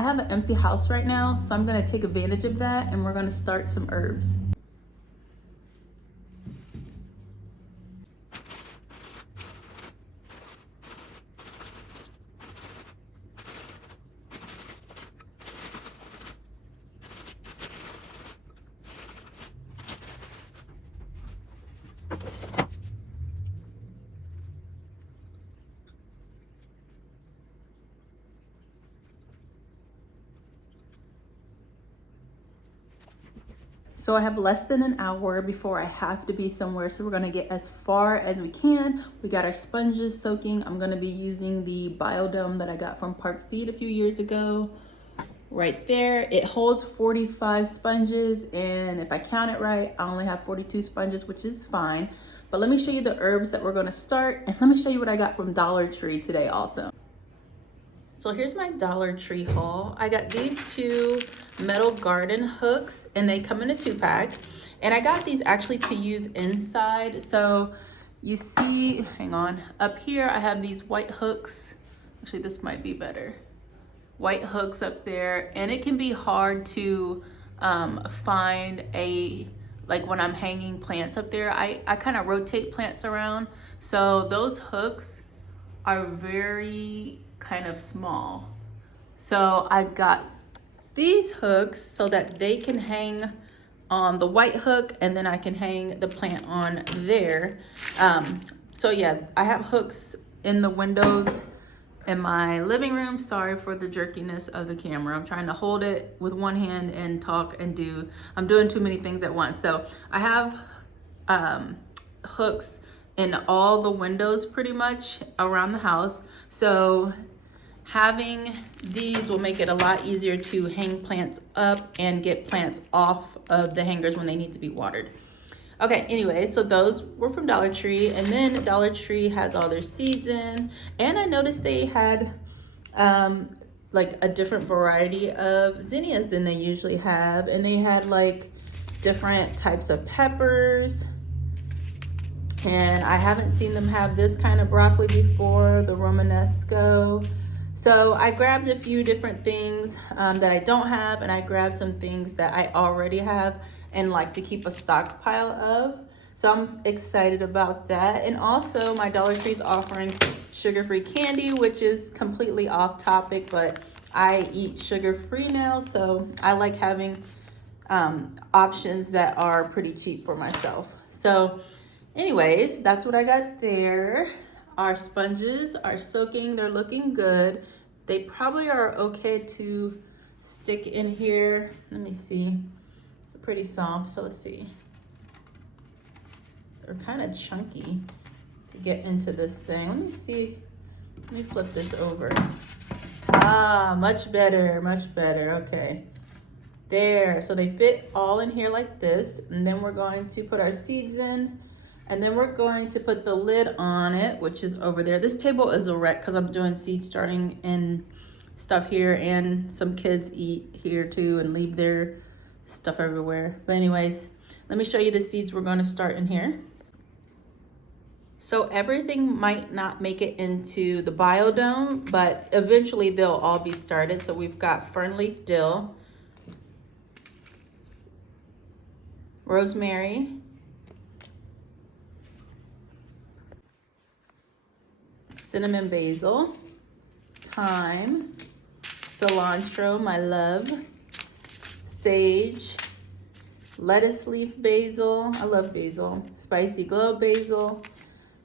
I have an empty house right now, so I'm gonna take advantage of that and we're gonna start some herbs. So I have less than an hour before I have to be somewhere. So we're gonna get as far as we can. We got our sponges soaking. I'm gonna be using the Biodome that I got from Park Seed a few years ago. Right there, it holds 45 sponges, and if I count it right, I only have 42 sponges, which is fine. But let me show you the herbs that we're gonna start, and let me show you what I got from Dollar Tree today also. So here's my Dollar Tree haul. I got these two metal garden hooks, and they come in a 2-pack. And I got these actually to use inside. So you see, hang on, up here I have these white hooks. Actually, this might be better. White hooks up there, and it can be hard to find like when I'm hanging plants up there, I kind of rotate plants around. So those hooks are very kind of small. So I got these hooks so that they can hang on the white hook, and then I can hang the plant on there. So yeah, I have hooks in the windows in my living room. Sorry for the jerkiness of the camera. I'm trying to hold it with one hand and talk and I'm doing too many things at once. So I have hooks in all the windows pretty much around the house. So having these will make it a lot easier to hang plants up and get plants off of the hangers when they need to be watered. Okay, anyway, so those were from Dollar Tree, and then Dollar Tree has all their seeds in, and I noticed they had like a different variety of zinnias than they usually have, and they had like different types of peppers, and I haven't seen them have this kind of broccoli before, the Romanesco. So I grabbed a few different things that I don't have, and I grabbed some things that I already have and like to keep a stockpile of. So I'm excited about that. And also my Dollar Tree's offering sugar-free candy, which is completely off topic, but I eat sugar-free now, so I like having options that are pretty cheap for myself. So anyways, that's what I got there. Our sponges are soaking, they're looking good. They probably are okay to stick in here. Let me see. They're pretty soft, so let's see. They're kind of chunky to get into this thing. Let me see. Let me flip this over. Ah, much better, much better. Okay. There, so they fit all in here like this. And then we're going to put our seeds in. And then we're going to put the lid on it, which is over there. This table is a wreck because I'm doing seed starting and stuff here, and some kids eat here too and leave their stuff everywhere. But anyways, let me show you the seeds we're going to start in here. So everything might not make it into the Biodome, but eventually they'll all be started. So we've got fernleaf dill, rosemary, cinnamon basil, thyme, cilantro, my love, sage, lettuce leaf basil, I love basil, spicy glow basil,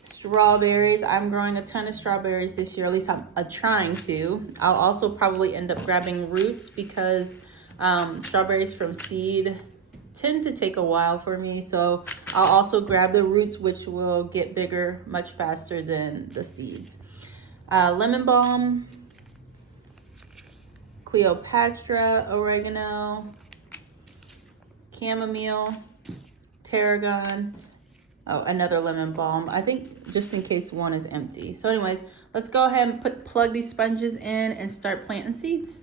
strawberries. I'm growing a ton of strawberries this year, at least I'm trying to. I'll also probably end up grabbing roots because strawberries from seed tend to take a while for me, so I'll also grab the roots, which will get bigger much faster than the seeds. Lemon balm, Cleopatra, oregano, chamomile, tarragon, oh, another lemon balm. I think just in case one is empty. So anyways, let's go ahead and plug these sponges in and start planting seeds.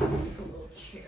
little chair.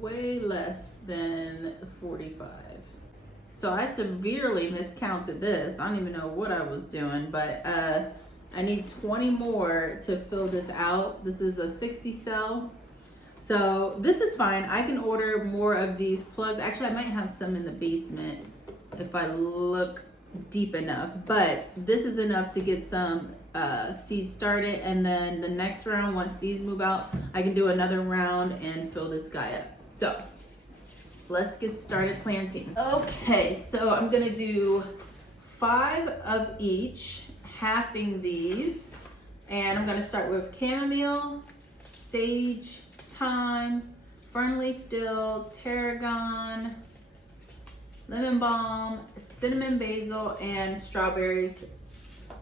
Way less than 45. So I severely miscounted this. I don't even know what I was doing, but I need 20 more to fill this out. This is a 60 cell. So this is fine. I can order more of these plugs. Actually, I might have some in the basement if I look deep enough, but this is enough to get some seeds started. And then the next round, once these move out, I can do another round and fill this guy up. So let's get started planting. Okay, so I'm gonna do 5 of each, halving these. And I'm gonna start with chamomile, sage, thyme, fernleaf dill, tarragon, lemon balm, cinnamon basil, and strawberries.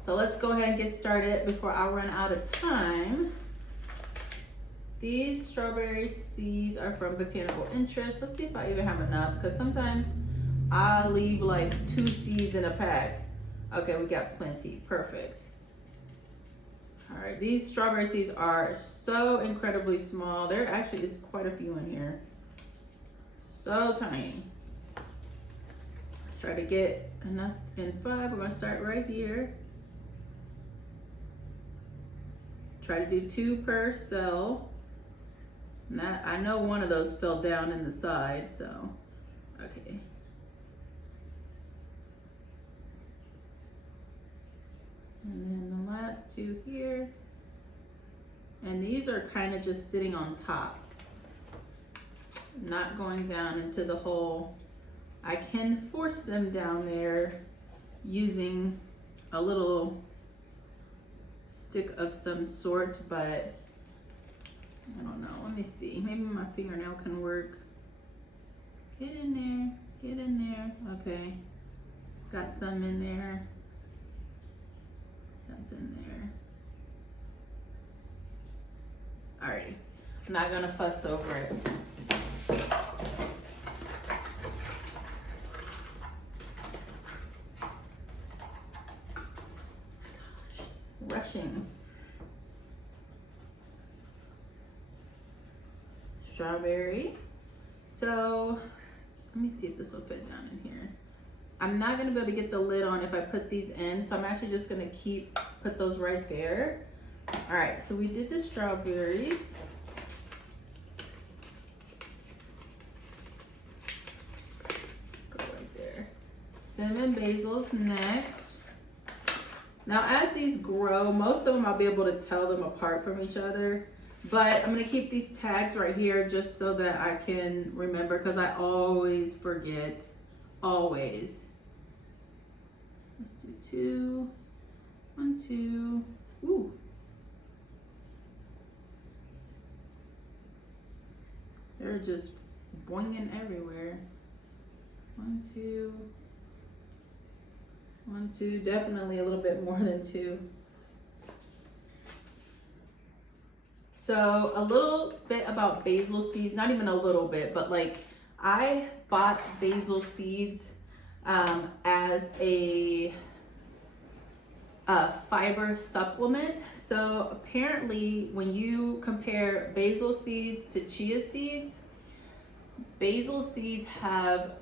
So let's go ahead and get started before I run out of time. These strawberry seeds are from Botanical Interest. Let's see if I even have enough, because sometimes I leave like 2 seeds in a pack. Okay, we got plenty. Perfect. All right, these strawberry seeds are so incredibly small. There actually is quite a few in here. So tiny. Let's try to get enough in 5. We're gonna start right here. Try to do 2 per cell. I know one of those fell down in the side, so, okay. And then the last 2 here. And these are kind of just sitting on top, not going down into the hole. I can force them down there using a little stick of some sort, but I don't know. Let me see. Maybe my fingernail can work. Get in there. Get in there. Okay. Got some in there. That's in there. Alrighty. I'm not gonna fuss over it. Rushing. Strawberry. So let me see if this will fit down in here. I'm not gonna be able to get the lid on if I put these in, so I'm actually just gonna put those right there. All right, so we did the strawberries. Go right there. Cinnamon basil's next. Now as these grow, most of them I'll be able to tell them apart from each other. But I'm gonna keep these tags right here just so that I can remember, because I always forget, always. Let's do 2, 1, 2, ooh. They're just boinging everywhere. 1, 2, 1, 2, definitely a little bit more than 2. So a little bit about basil seeds, not even a little bit, but like I bought basil seeds as a fiber supplement. So apparently when you compare basil seeds to chia seeds, basil seeds have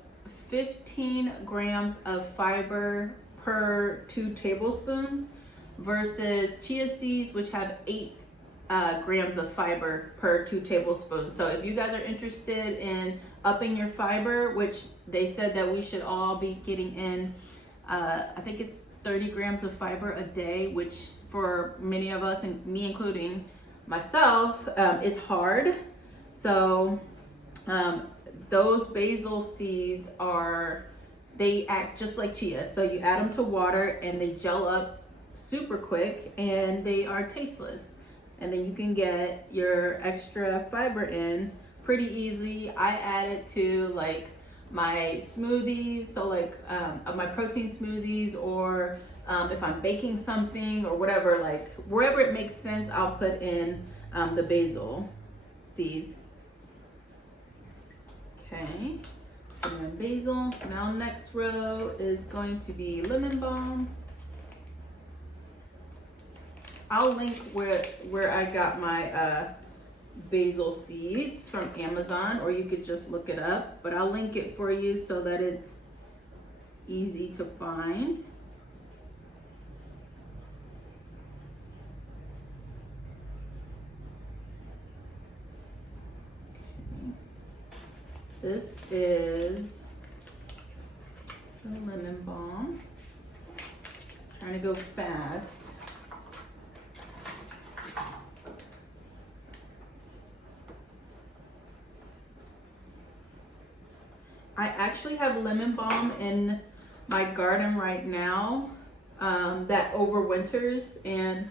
15 grams of fiber per 2 tablespoons versus chia seeds, which have 8 grams of fiber per 2 tablespoons. So if you guys are interested in upping your fiber, which they said that we should all be getting in, I think it's 30 grams of fiber a day, which for many of us, and me including myself, it's hard. So those basil seeds they act just like chia. So you add them to water and they gel up super quick and they are tasteless. And then you can get your extra fiber in pretty easy. I add it to like my smoothies, so like my protein smoothies, or if I'm baking something or whatever, like wherever it makes sense, I'll put in the basil seeds. Okay, and then basil. Now next row is going to be lemon balm. I'll link where I got my basil seeds from Amazon, or you could just look it up, but I'll link it for you so that it's easy to find. This is the lemon balm. Trying to go fast. I actually have lemon balm in my garden right now that overwinters, and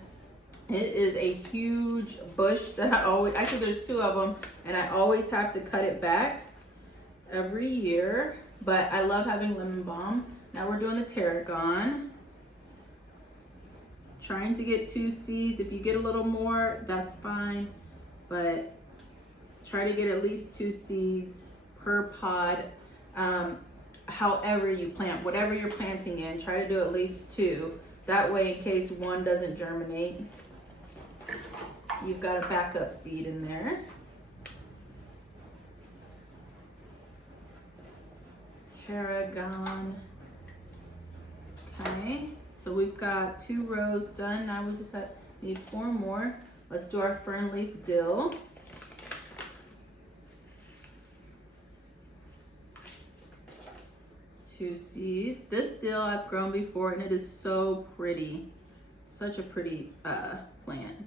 it is a huge bush that actually there's 2 of them, and I always have to cut it back every year, but I love having lemon balm. Now we're doing the tarragon. Trying to get 2 seeds. If you get a little more, that's fine, but try to get at least 2 seeds per pod. However you plant, whatever you're planting in, try to do at least 2. That way, in case one doesn't germinate, you've got a backup seed in there. Tarragon. Okay, so we've got 2 rows done. Now we just need 4 more. Let's do our fern leaf dill. Two seeds. This dill I've grown before, and it is so pretty. Such a pretty plant.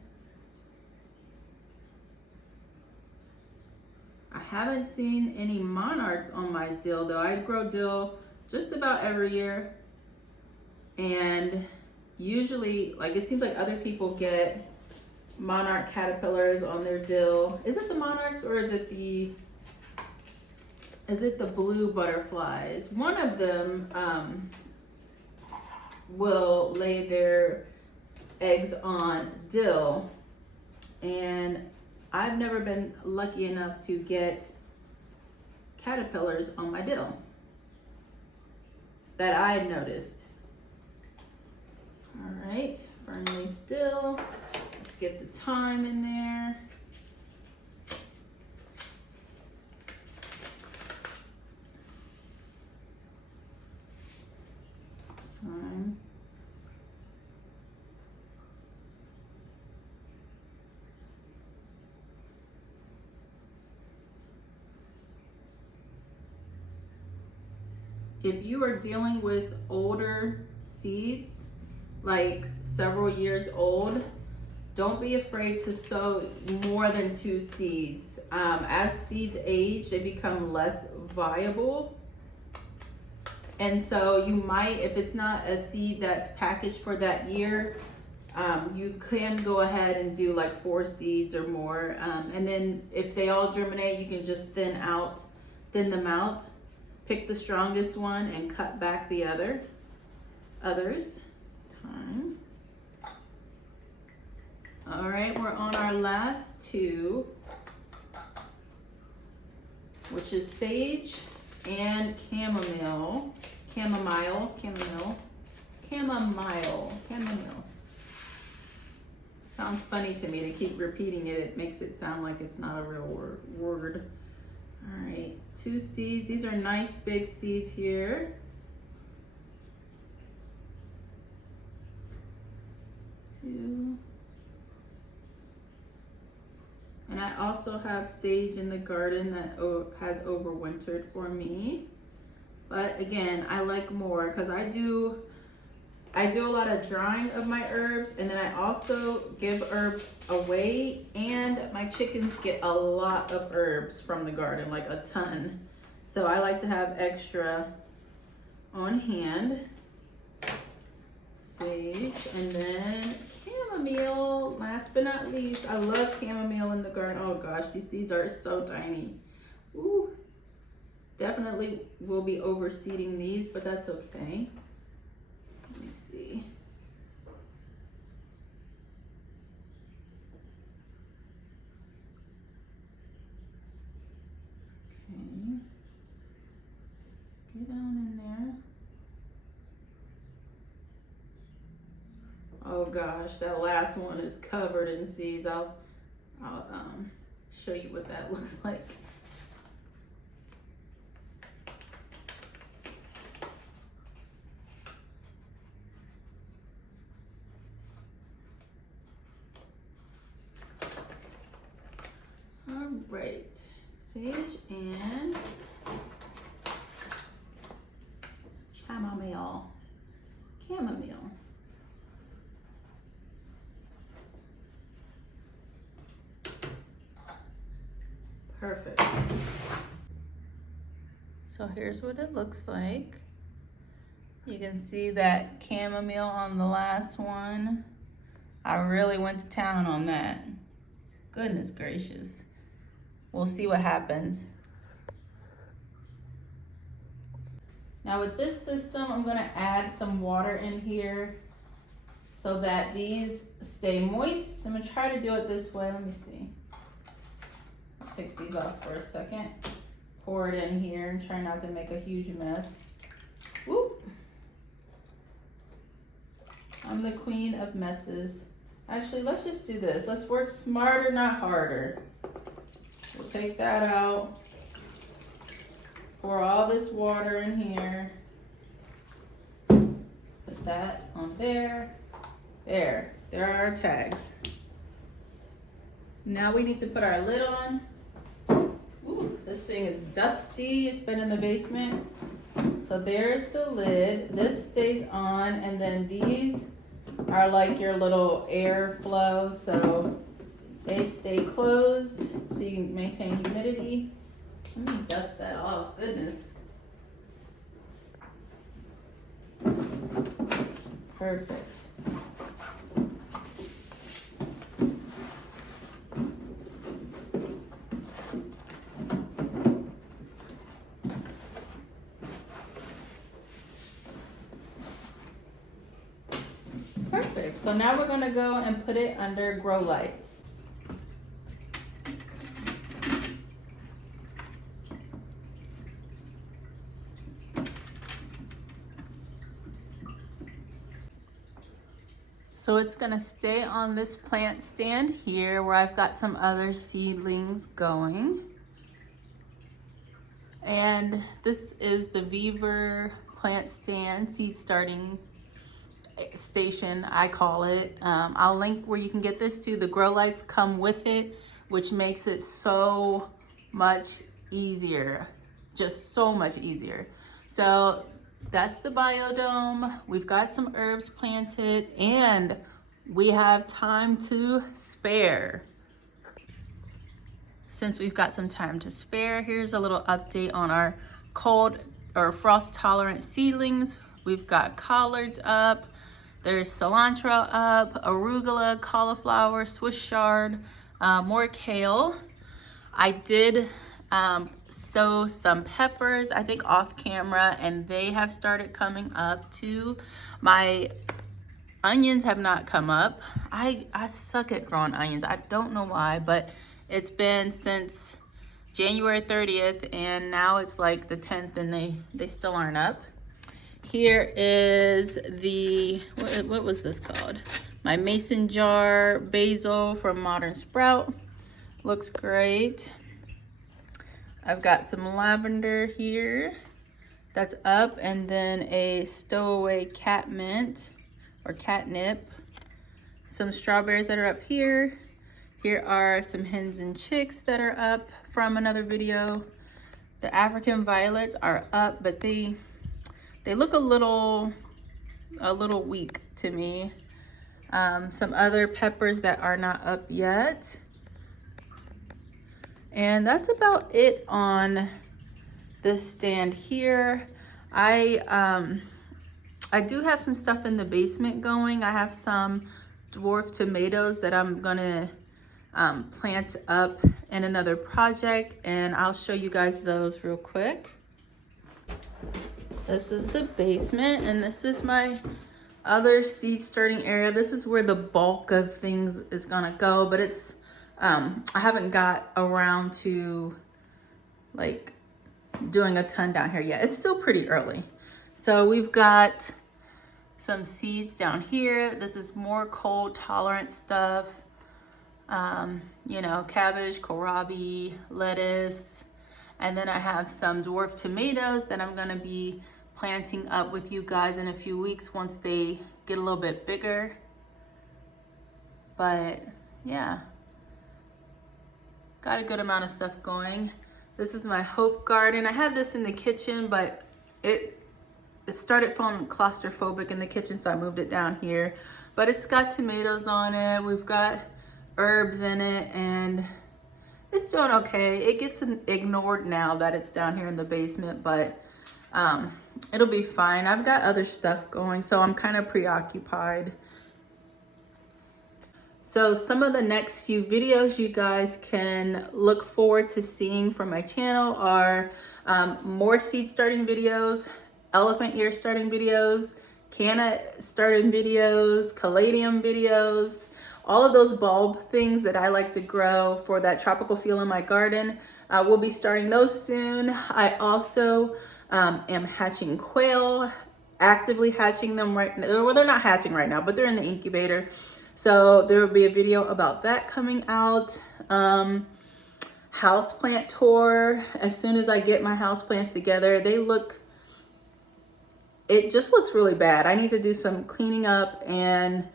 I haven't seen any monarchs on my dill though. I grow dill just about every year, and usually, like, it seems like other people get monarch caterpillars on their dill. Is it the monarchs or is it the blue butterflies? One of them will lay their eggs on dill, and I've never been lucky enough to get caterpillars on my dill that I noticed. All right, fern leaf dill. Let's get the thyme in there. Thyme. If you are dealing with older seeds, like several years old, don't be afraid to sow more than 2 seeds. As seeds age, they become less viable. And so you might, if it's not a seed that's packaged for that year, you can go ahead and do like 4 seeds or more. And then if they all germinate, you can just thin them out. Pick the strongest one and cut back the others. Thyme. All right, we're on our last 2, which is sage and chamomile. Sounds funny to me to keep repeating it. It makes it sound like it's not a real word. All right, 2 seeds. These are nice big seeds here. 2. And I also have sage in the garden that has overwintered for me. But again, I like more because I do a lot of drying of my herbs, and then I also give herbs away, and my chickens get a lot of herbs from the garden, like a ton. So I like to have extra on hand. Sage, and then chamomile, last but not least. I love chamomile in the garden. Oh gosh, these seeds are so tiny. Ooh, definitely will be overseeding these, but that's okay. Let me see. Okay. Get down in there. Oh gosh, that last one is covered in seeds. I'll show you what that looks like. All right, sage and chamomile. Perfect. So here's what it looks like. You can see that chamomile on the last one. I really went to town on that. Goodness gracious. We'll see what happens. Now with this system, I'm gonna add some water in here so that these stay moist. I'm gonna try to do it this way. Let me see. I'll take these off for a second. Pour it in here and try not to make a huge mess. Whoop. I'm the queen of messes. Actually, let's just do this. Let's work smarter, not harder. We'll take that out. Pour all this water in here. Put that on there. There are our tags. Now we need to put our lid on. Ooh, this thing is dusty. It's been in the basement. So there's the lid. This stays on, and then these are like your little air flow, so they stay closed so you can maintain humidity. Let me dust that off. Goodness. Perfect. Perfect. So now we're going to go and put it under grow lights. So it's gonna stay on this plant stand here where I've got some other seedlings going. And this is the Vego plant stand, seed starting station, I call it. I'll link where you can get this too. The grow lights come with it, which makes it so much easier, just so much easier. So that's the biodome. We've got some herbs planted and we have time to spare. Since we've got some time to spare, here's a little update on our cold or frost tolerant seedlings. We've got collards up, there's cilantro up, arugula, cauliflower, Swiss chard, more kale. I did sow some peppers, I think off camera, and they have started coming up too. My onions have not come up. I suck at growing onions. I don't know why, but it's been since January 30th and now it's like the 10th and they still aren't up. Here is the, what was this called? My mason jar basil from Modern Sprout. Looks great. I've got some lavender here that's up, and then a stowaway catmint or catnip. Some strawberries that are up here. Here are some hens and chicks that are up from another video. The African violets are up, but they look a little weak to me. Some other peppers that are not up yet. And that's about it on this stand here. I do have some stuff in the basement going. I have some dwarf tomatoes that I'm gonna plant up in another project, and I'll show you guys those real quick. This is the basement, and this is my other seed starting area. This is where the bulk of things is gonna go, but it's I haven't got around to like doing a ton down here yet. It's still pretty early. So we've got some seeds down here. This is more cold tolerant stuff. You know, cabbage, kohlrabi, lettuce, and then I have some dwarf tomatoes that I'm gonna be planting up with you guys in a few weeks once they get a little bit bigger. But yeah, got a good amount of stuff going. This is my hope garden. I had this in the kitchen, but it started feeling claustrophobic in the kitchen, so I moved it down here. But it's got tomatoes on it. We've got herbs in it, and it's doing okay. It gets ignored now that it's down here in the basement, but it'll be fine. I've got other stuff going, so I'm kind of preoccupied. So some of the next few videos you guys can look forward to seeing from my channel are more seed starting videos, elephant ear starting videos, canna starting videos, caladium videos, all of those bulb things that I like to grow for that tropical feel in my garden. We'll be starting those soon. I also am hatching quail, actively hatching them right now. Well, they're not hatching right now, but they're in the incubator. So there will be a video about that coming out. Houseplant tour. As soon as I get my houseplants together, it just looks really bad. I need to do some cleaning up and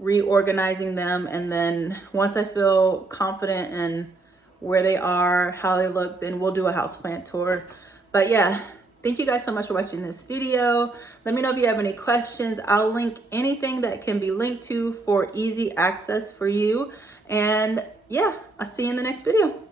reorganizing them, and then once I feel confident in where they are, how they look, then we'll do a houseplant tour. But yeah, thank you guys so much for watching this video. Let me know if you have any questions. I'll link anything that can be linked to for easy access for you. And yeah, I'll see you in the next video.